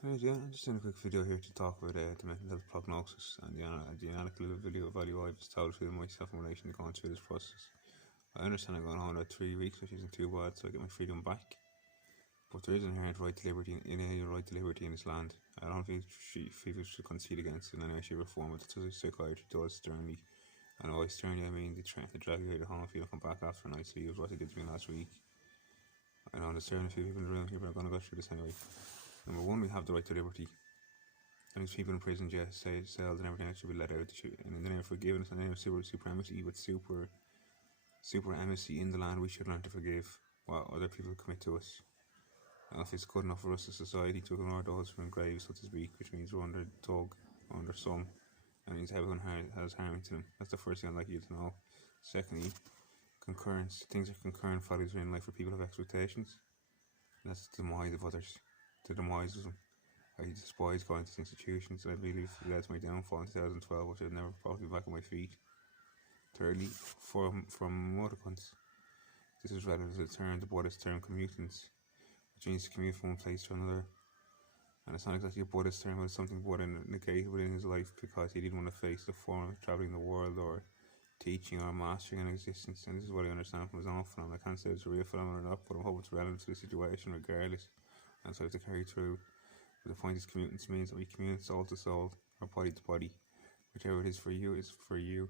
Right, yeah, I'm just doing a quick video here to talk about the mental health prognosis and the analytical video value I've just told through myself in relation to going through this process. I understand I'm going on about 3 weeks, which isn't too bad, so I get my freedom back. But there is an inherent right to liberty in this land. I don't think people should concede against it in any way, shape, or form. But that's what psychiatry does sternly. And by sternly, I mean they try to drag you out of home if you don't come back after a night's leave, what they did to me last week. I know there's certainly a few people in the room here, but I'm going to go through this anyway. Number one, we have the right to liberty. And these people in prison, jail, cells, and everything else should be let out. And in the name of forgiveness, in the name of supremacy, with supremacy in the land, we should learn to forgive what other people commit to us. And if it's good enough for us as society to ignore those who are in graves, so to speak, which means we're under tug, under some, and means everyone has harming to them. That's the first thing I'd like you to know. Secondly, concurrence. Things are concurrent values in life for people who have expectations. And that's the demise of others. The demise of them. I despise going to these institutions, and I believe it led to my downfall in 2012, which I'd never probably be back on my feet. Thirdly, from mother cunts. This is relative to the term, the Buddhist term, commutants, which means to commute from one place to another. And it's not exactly a Buddhist term, but it's something Buddha negated within his life because he didn't want to face the form of travelling the world or teaching or mastering an existence. And this is what I understand from his own phenomenon. I can't say it's a real phenomenon or not, but I'm hoping it's relevant to the situation regardless. And so I have to carry through. But the point is, commutants means that we commute soul to soul or body to body. Whichever it is for you.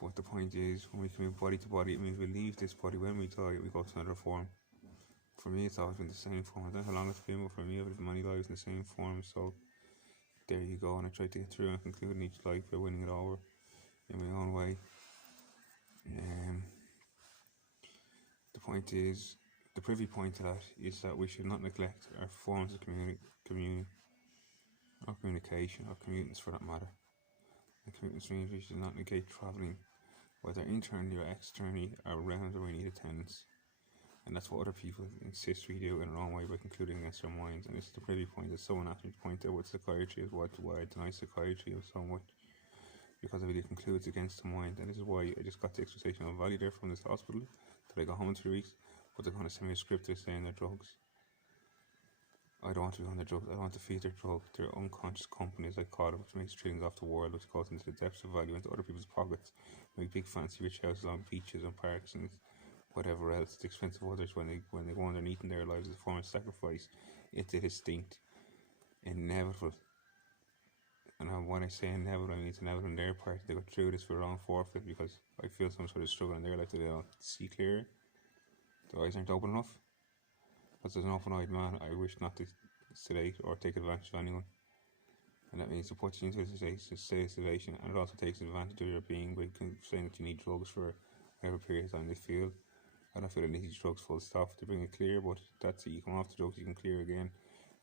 But the point is, when we commute body to body, it means we leave this body. When we die, we go to another form. For me, it's always been the same form. I don't know how long it's been, but for me, I've lived many lives in the same form. So there you go. And I tried to get through and conclude in each life by winning it over in my own way. The point is, the privy point to that is that we should not neglect our forms of communication or commutants for that matter. And commutants means we should not negate travelling, whether internally or externally, around where we need attendance. And that's what other people insist we do in our own way by concluding against our minds. And this is the privy point that someone asked me to point out with psychiatry is why I deny psychiatry so much. Because I really concludes against the mind. And this is why I just got the expectation value there from this hospital that I got home in 3 weeks. But they're going to send me a script they're saying they're drugs. I don't want to be on their drugs. I don't want to feed their drug. They're unconscious companies, I call it, which makes trillions off the world, which goes into the depths of value into other people's pockets. Make big fancy rich houses on beaches and parks and whatever else at the expense of others when they go underneath in their lives as a form of sacrifice. It's a distinct, inevitable. And when I say inevitable, I mean it's inevitable on their part. They go through this for their own forfeit because I feel some sort of struggle in their life that they don't see clear. Their eyes aren't open enough. As an open-eyed man, I wish not to sedate or take advantage of anyone. And that means to put you into a state of sedation, and it also takes advantage of your being by saying that you need drugs for whatever period of time they feel. I don't feel I need drugs full stop to bring it clear, but that's it. You come off the drugs, you can clear again.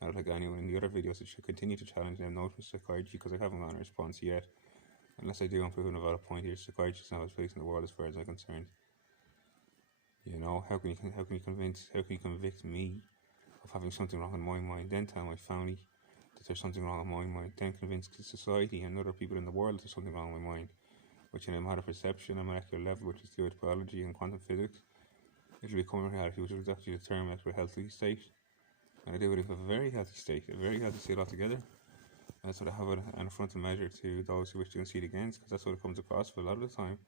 Not like anyone in the other videos, I should continue to challenge them, not with psychiatry, because I haven't gotten a response yet. Unless I do, I'm proving a valid point here. Psychiatry is not its place in the world as far as I'm concerned. You know, how can you convict me of having something wrong in my mind, then tell my family that there's something wrong in my mind, then convince society and other people in the world there's something wrong in my mind, which in a matter of perception and molecular level, which is to do with biology and quantum physics, it'll become a reality which will actually determine that we're a healthy state. And I do it with a very healthy state altogether. And that's what I have an affronted measure to those who wish to concede against, because that's what it comes across for a lot of the time.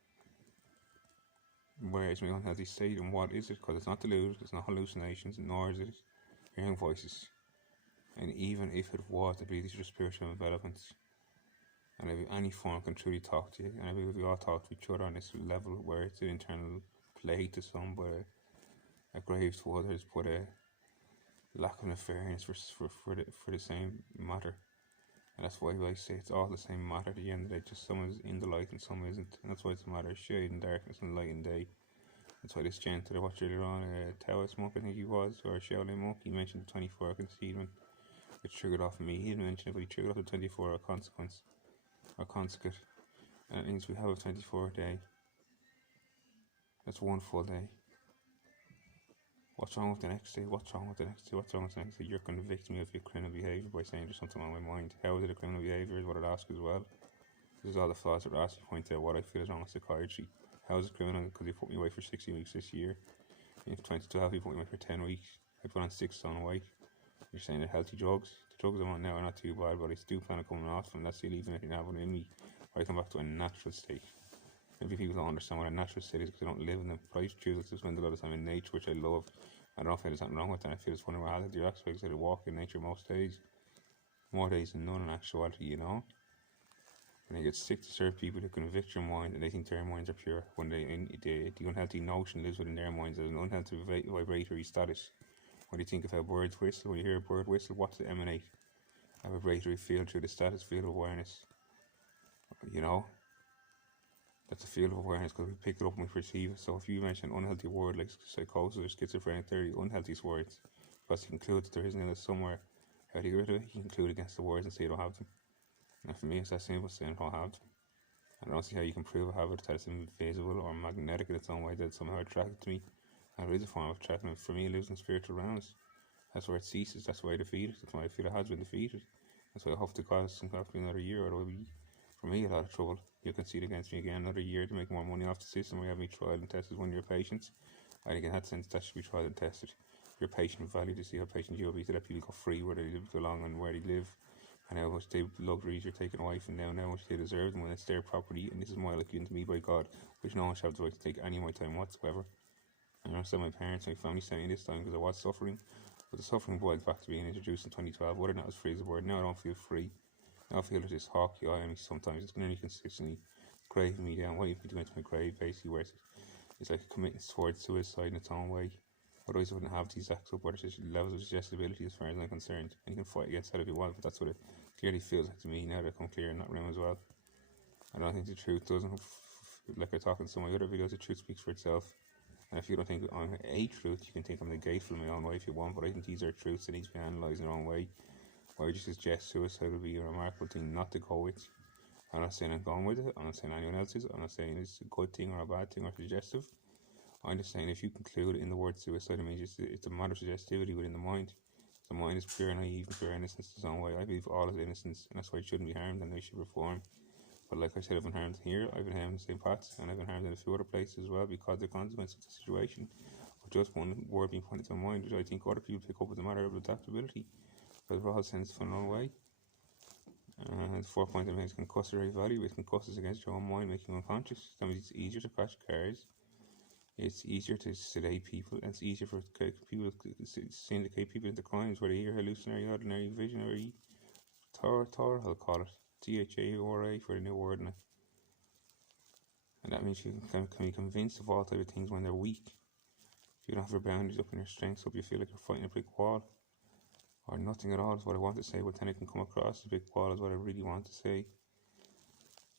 Whereas my unhealthy state, and what is it? Because it's not delusions, it's not hallucinations, nor is it hearing voices. And even if it was, I believe these are spiritual developments. And if any form can truly talk to you, and I believe we all talk to each other on this level where it's an internal plague to some, but a grave to others, but a lack of awareness for the same matter. And that's why I say it's all the same matter at the end of the day, just some is in the light and some isn't. And that's why it's a matter of shade and darkness and light and day. That's why this gent that I watched earlier on, Taoist monk I think he was, or Shaolin monk, he mentioned the 24 concealment, which triggered off me. He didn't mention it, but he triggered off the 24 consequence, or consecute. And it means we have a 24 day. That's one full day. What's wrong with the next day? What's wrong with the next day? What's wrong with the next day? You're convicting me of your criminal behaviour by saying there's something wrong with my mind. How is it a criminal behaviour is what I'd ask as well. This is all the flaws that I'd ask you to point out what I feel is wrong with psychiatry. How is it criminal? Because you put me away for 16 weeks this year. In 2012 you put me away for 10 weeks. I put on 6 stone weight. You're saying that healthy drugs, the drugs I'm on now are not too bad, but I still plan on coming off them. That's still even if you have one in me, or I come back to a natural state. Maybe people don't understand what a natural state is because they don't live in them. But I choose to spend a lot of time in nature, which I love. I don't feel there's something wrong with that. I feel it's one of my healthier aspects. I walk in nature most days, more days than none in actuality, you know. And I get sick to serve people who convict your mind and they think their minds are pure when the unhealthy notion lives within their minds as an unhealthy vibratory status. What do you think of how birds whistle? When you hear a bird whistle, what does it emanate? A vibratory field through the status field of awareness. You know? That's a field of awareness because we pick it up and we perceive it. So if you mention an unhealthy word like psychosis or schizophrenic, they're the unhealthy words. Because you conclude that there isn't illness somewhere. How do you get rid of it? You conclude against the words and say you don't have them. And for me, it's that simple, saying I don't have them. I don't see how you can prove a habit that it's invisible or magnetic in its own way, that it's somehow attracted to me. And it is a form of attraction. For me, it lives in spiritual realms. That's where it ceases. That's why I defeat it. That's why I feel it has been defeated. That's why I hope to cause some after another year, or it will be, for me, a lot of trouble. You can see it against me again another year to make more money off the system. We have me tried and tested one of your patients. I think in that sense that should be tried and tested. Your patient value to see how patient you will be to let people go free where they live too long and where they live. And how much they luxuries you're taking away from them, how much they deserve them when it's their property, and this is more like given to me by God, which no one shall have the right to take any of my time whatsoever. I understand my parents, my family sent me this time because I was suffering, but the suffering boiled back to being introduced in 2012. Whether or not I was free as a word, now I don't feel free. Now I feel like this hawky eye on me sometimes. It's nearly consistently graving me down, waiting for me to go into my grave, basically, where it's like a commitment towards suicide in its own way. Otherwise I wouldn't have these acts up, where there's levels of suggestibility as far as I'm concerned. And you can fight against that if you want, but that's what it clearly feels like to me now that I come clear in that room as well. I don't think the truth doesn't, like I talk in some of my other videos, the truth speaks for itself. And if you don't think I'm a truth, you can think I'm negateful in my own way if you want, but I think these are truths that need to be analysed in their own way. Why would you suggest suicide would be a remarkable thing not to go with? I'm not saying I'm going with it, I'm not saying anyone else is, I'm not saying it's a good thing or a bad thing or suggestive. I'm just saying if you conclude in the word suicide, it means it's a matter of suggestivity within the mind. The mind is pure, naive, and pure innocence in its own way. I believe all is innocence, and that's why it shouldn't be harmed and they should reform. But like I said, I've been harmed here, I've been harmed in St. Pat's, and I've been harmed in a few other places as well because of the consequences of the situation. But just one word being pointed to my mind, which I think other people pick up with the matter of adaptability. Because we're all sensitive in our own way. The 4 point I made is concussory value. It concusses against your own mind, making you unconscious. That means it's easier to crash cars. It's easier to sedate people, and it's easier for people to syndicate people into crimes, whether you're hallucinatory, ordinary, visionary, Tor, I'll call it. THAORA for the new word in it. And that means you can be convinced of all type of things when they're weak. If you don't have your boundaries up and your strengths up, you feel like you're fighting a brick wall. Or nothing at all is what I want to say, but then it can come across the brick wall is what I really want to say.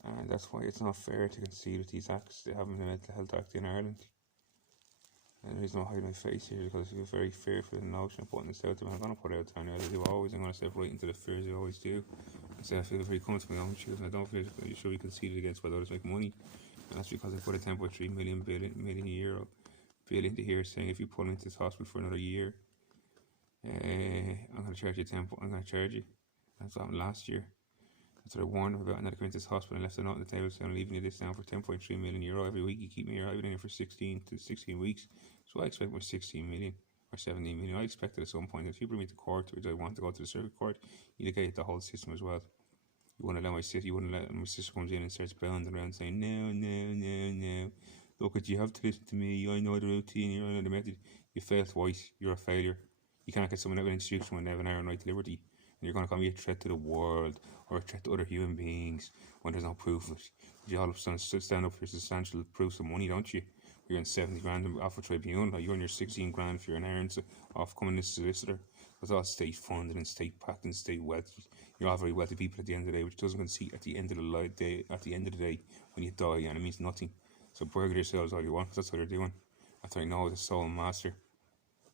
And that's why it's not fair to concede with these acts. They haven't been a mental health act in Ireland. And there is no hiding my face here because I feel very fearful of the notion of putting this out there. I'm going to put it out there anyway, as I do always. I'm going to step right into the fears I always do. I say I feel very comfortable in my own shoes, and I don't feel like you should be conceded against whether others make money. And that's because I put a 10.3 million euro bill into here saying if you pull into this hospital for another year, I'm going to charge you I'm going to charge you. That's what happened last year. That's what I warned them about, and then I came into this hospital and left a note on the table saying I'm leaving you this down for 10.3 million euro every week. You keep me here. I've been here for 16 to 16 weeks. So I expect my 16 million or 17 million. I expect it at some point. If you bring me to court, which I want to go to the circuit court, you negate the whole system as well. You wouldn't allow my sister. You wouldn't let my sister comes in and starts pounding around saying no. Look, you have to listen to me. I know the routine. I know the method. You failed twice. You're a failure. You can't get someone out with an institution when they have an iron right to liberty. And you're going to call me a threat to the world or a threat to other human beings when there's no proof of it. You all of a sudden stand up for substantial proofs of money, don't you? You're in 70 grand off a tribunal. You're on your 16 grand if you're an errand off coming as solicitor. It's all state funded and state packed and state wealthy. You're all very wealthy people at the end of the day, which doesn't concede at the end of the day. At the end of the day, when you die, and it means nothing. So burgle yourselves all you want, because that's what they're doing. After I know the soul master.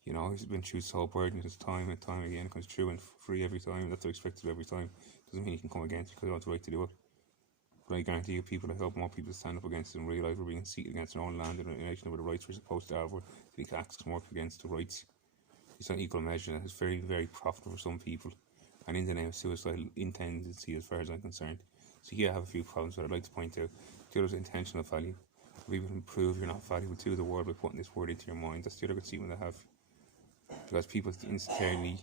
You know, he's been through soul burden his time and time again. It comes true and free every time. That's what I expect every time. Doesn't mean he can come against because I have the right to do it. But I guarantee you, people, I hope more people stand up against it and realise we're being seated against our own land and a nation with the rights we're supposed to have. Where we can act and work against the rights. It's not equal measure, and it's very, very profitable for some people. And in the name of suicidal tendency, as far as I'm concerned. So here I have a few problems that I'd like to point out. The other is intentional value. We will prove you're not valuable to the world by putting this word into your mind. That's the other conceit I have. Because people internally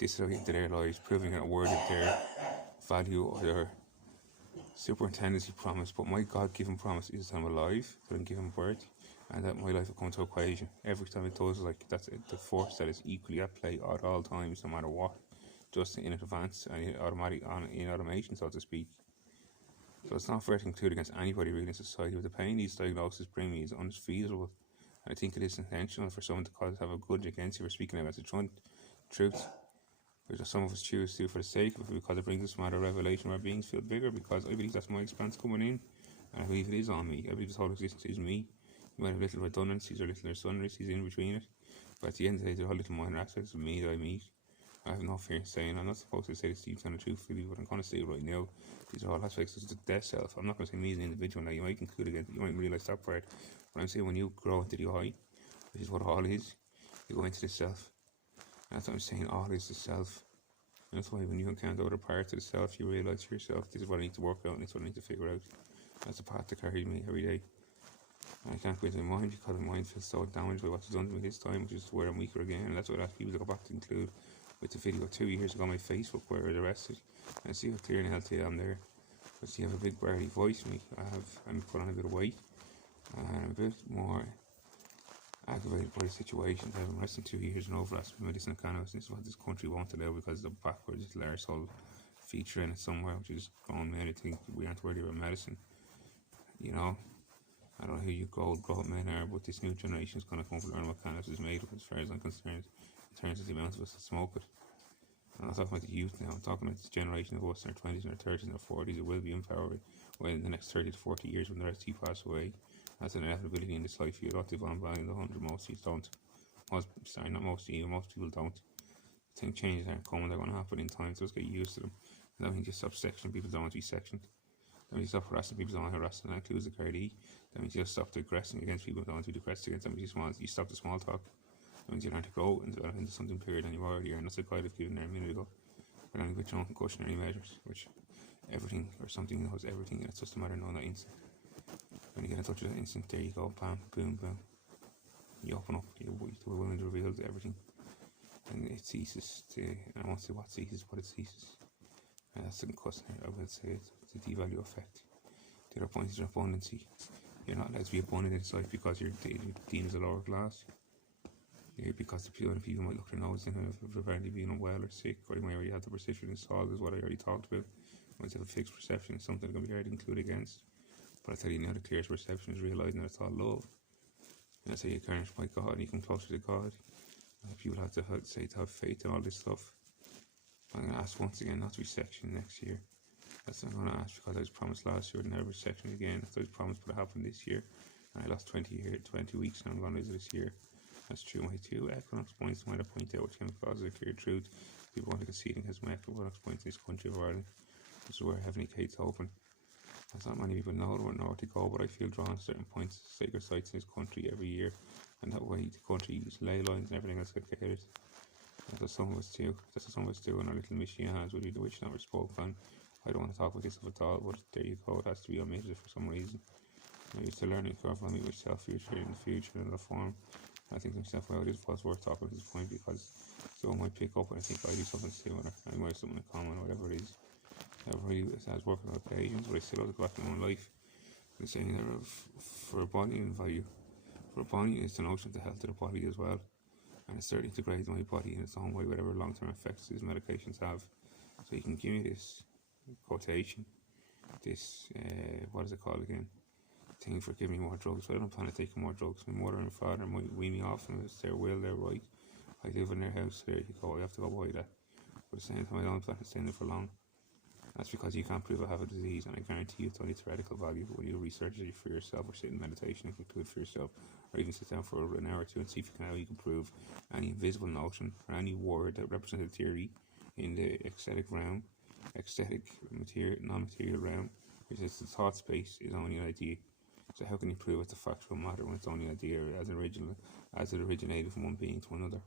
disallowing into their lives, proving it worthy of their value or their superintendency promise. But my God-given promise is that I'm alive, that I'm given birth, and that my life will come into equation. Every time it does, like, that's it, the force that is equally at play at all times, no matter what, just in advance and in automation, so to speak. So it's not fair to conclude against anybody really in society, but the pain these diagnoses bring me is unfeasible. And I think it is intentional for someone to have a grudge against you for speaking about the truth. Which some of us choose to for the sake of it, because it brings us matter of revelation where our beings feel bigger, because I believe that's my expanse coming in. And I believe it is on me. I believe this whole existence is me. You might have little redundancies or little redundancies in between it, but at the end of the day, they're all little minor aspects of me that I meet. I have no fear in saying, I'm not supposed to say this deep down the truth for you, but I'm going to say it right now. These are all aspects of the death self. I'm not going to say me as an individual now. You might conclude again, you might realise that part. But I'm saying when you grow into the I, which is what all is, you go into the self. And that's what I'm saying, all is the self. And that's why when you encounter other parts of the self, you realise to yourself, this is what I need to work out and this is what I need to figure out. That's the path that carries me every day. And I can't go into my mind because my mind feels so damaged by what's done to me this time, which is where I'm weaker again. And that's what I ask people to go back to include with the video 2 years ago on my Facebook where I was arrested. And see how clear and healthy I am there. But see, I have a big barley voice in me. I'm put on a bit of weight. And I'm a bit more aggravated by the situation. I've been arrested 2 years and over that's medicinal cannabis. This is what this country won't allow because the backwards little arsehole feature in it somewhere, which is going mad. I think we aren't worried about medicine. You know, I don't know who you gold men are, but this new generation is going to come to learn what cannabis is made of, as far as I'm concerned, in terms of the amount of us that smoke it. I'm not talking about the youth now, I'm talking about this generation of us in our 20s and our 30s and our 40s who will be empowered in the next 30 to 40 years when the rest of you pass away. That's an inevitability in this life. You don't live on value the 100, most of you don't. Not most of you, most people don't. I think changes aren't coming, they're going to happen in time, so let's get used to them. And that means you stop sectioning people, don't want to be sectioned. That means you stop harassing people, don't want to harass them. That includes the KD. That means you just stop aggressing against people, don't want to be aggressive against them. You stop the small talk. That means you learn to grow and develop into something bigger than you already are. And that's a guide I've given there a minute ago. But only with your own concussionary measures, which everything or something knows everything, and it's just a matter of knowing that instant. When you get in touch with that instant, there you go, bam, boom, boom. You open up, you're willing to reveal everything. And it ceases to, and I won't say what ceases, but it ceases. And that's the concussionary, I will say it's the devalue effect. The other point is abundancy. You're not allowed to be abundant in life because you're deemed as a lower class. Because the people might look their nose in it if apparently being unwell or sick, or you might already have the perception installed, is what I already talked about. You might have a fixed perception, it's something that can be hard to include against. But I tell you now, the clearest perception is realising that it's all love. And that's how you carry by God and you come closer to God. And people have to have faith in all this stuff. I'm going to ask once again not to be sectioned next year. That's what I'm going to ask because I was promised last year I'd never be sectioned again. That's what I was promised, but it happened this year. And I lost 20 weeks and I'm going to lose it this year. That's true. My two economics points might have pointed out which can cause a clear truth. People want to conceding his my economics points in this country of Ireland. This is where heavenly gates open. That's not many people know where to go, but I feel drawn to certain points, sacred sites in this country every year, and that way the country uses ley lines and everything else get catered. That's what some of us do. That's what some of us do in our little mission hands with the which never spoke on. I don't want to talk about this at all, but there you go, it has to be omitted for some reason. I used to learning curve on me myself future in the future in another form. I think to myself, well, it was worth talking at this point because someone might pick up and I think I do something similar, and we have something in common, whatever it is. I really has working on occasions, but I still have to go back to my own life. I'm saying that for a body and value, for a body, it's the notion of the health of the body as well, and it's certainly degrades my body in its own way, whatever long-term effects these medications have. So you can give me this quotation, this what is it called again? Thing for giving me more drugs, but I don't plan to take more drugs. My mother and father might wean me off, and it's their will, their right. I live in their house, there you go, I have to go by that. But at the same time, I don't plan to stay in there for long. That's because you can't prove I have a disease, and I guarantee you it's only theoretical value when you research it for yourself, or sit in meditation and conclude for yourself, or even sit down for an hour or two and see if you can prove any invisible notion or any word that represents a theory in the ecstatic realm, non-material realm, which is the thought space, is only an idea. So how can you prove it's a factual matter when it's only an idea as it originated from one being to another?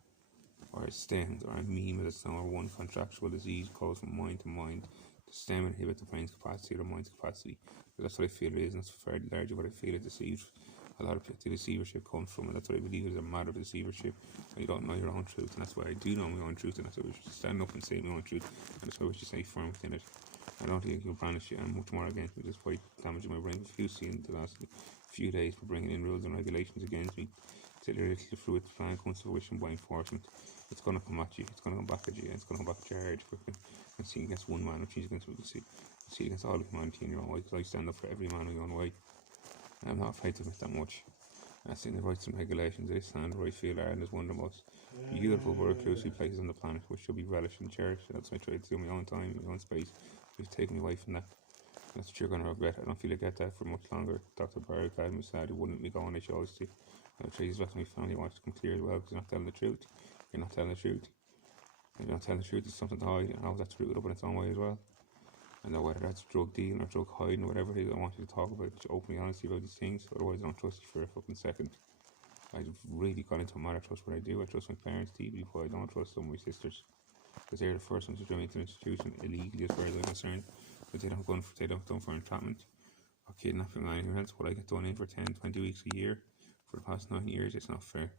Or a stem, or a meme as it's known, or one contractual disease goes from mind to mind. The stem inhibits the brain's capacity or the mind's capacity. So that's what I feel it is, and that's very largely what I feel it deceived a lot of the receivership comes from, and that's what I believe is a matter of receivership. And you don't know your own truth, and that's why I do know my own truth, and that's why we should stand up and say my own truth, and that's why we should stay firm within it. I don't think you'll brandish it and much more against me, just quite damaging my brain profusely in the last few days for bringing in rules and regulations against me. Till your little fruit plan comes to fruition by enforcement, it's going to come at you, it's going to come back at you, and it's going to come back at your head quickly. And see against one man, which is against see against all of humanity in your own way, because I stand up for every man in your own way. And I'm not afraid to admit that much. I've seen the rights and regulations I stand where I feel Ireland is one of the most beautiful but reclusive places on the planet, which should be relished and cherished. That's what I try to do in my own time, in my own space. We've taken me away from that. That's what you're going to regret. I don't feel I get that for much longer. Dr. Barry Gladman said he wouldn't let me go on, I chose to. And I try to back to my family, I want to come clear as well, because you're not telling the truth. You're not telling the truth. If you're not telling the truth, it's something to hide, and how that's rooted up in its own way as well. And whether that's drug dealing or drug hiding or whatever it is, I want you to talk about it openly, honestly about these things. Otherwise, I don't trust you for a fucking second. I've really got into a matter. I trust what I do. I trust my parents deeply, but I don't trust some of my sisters, because they're the first ones to throw me into an institution illegally, as far as I'm concerned. But they don't done for entrapment or kidnapping or anything else. What I get done in for 10, 20 weeks a year for the past 9 years, it's not fair. And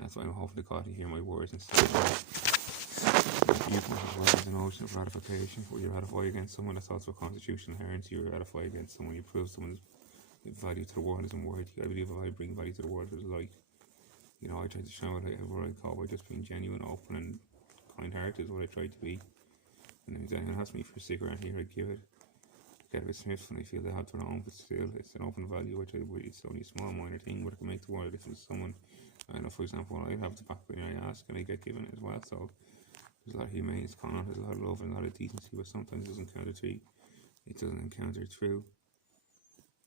that's why I'm hoping to God to hear my words instead of viewpoint as an ocean of ratification, where you ratify against someone that's also a constitutional inherent. You ratify against someone, you prove someone's value to the world isn't worthy. I believe if I bring value to the world, it's like, you know, I try to show it whatever I call by just being genuine, open, and kind-hearted is what I try to be. And if anyone asks me for a cigarette here, I give it. Get a bit sniff, and I feel they have their own, but still, it's an open value, which it's only a small, minor thing, but it can make the world a difference to someone. I know, for example, I have tobacco and I ask, and I get given it as well, so there's a lot of humaneness going on, there's a lot of love and a lot of decency, but sometimes it doesn't encounter through.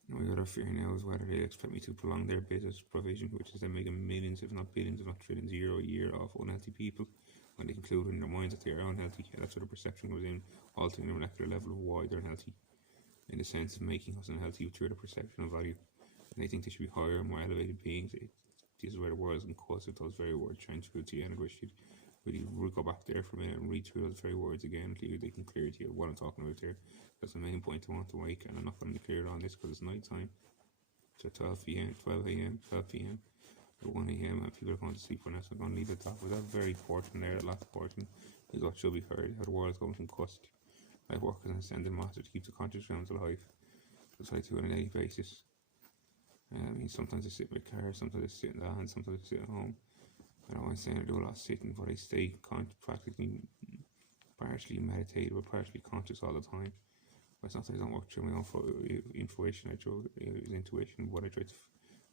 And my other fear now is whether they expect me to prolong their business provision, which is them making millions, if not billions, if not trillions a year off unhealthy people, when they conclude in their minds that they are unhealthy. Yeah, that's where the perception goes in, altering the molecular level of why they're unhealthy, in the sense of making us unhealthy through the perception of value. And they think they should be higher, more elevated beings. This is where the world is unconscious of those very words trying to to you, and I wish you'd really go back there for a minute and read through those very words again until they can clear to you what I'm talking about here. That's the main point I want to make, and I'm not going to clear it on this because it's night time. So 12 p.m, 12 a.m, 12 p.m, or 1 a.m, and people are going to sleep for us. I'm going to leave it at that. But that very portion there, that last portion, is what should be heard. How the world is going concussed. I work as an ascending master to keep the conscious realms alive. That's what I do on a daily basis. I mean, sometimes I sit in my car, sometimes I sit in the hand, sometimes I sit at home. I don't mind saying I do a lot of sitting, but I stay practically partially meditative or partially conscious all the time. But it's not that I don't work through my own intuition, I do intuition, but I try to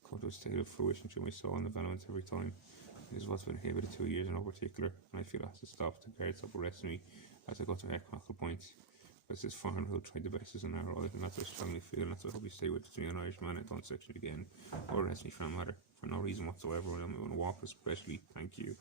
come to a state of fruition through my soul and development every time. This is what's been inhibited 2 years in particular, and I feel it has to stop. The guards stop arresting me as I go to economical points. It's this foreign who'll try the best in our life, and that's what I strongly feel, and that's what I hope you stay with me, an Irish man, and don't section again, or arrest me for that matter, for no reason whatsoever, when I'm going to walk, especially. Thank you.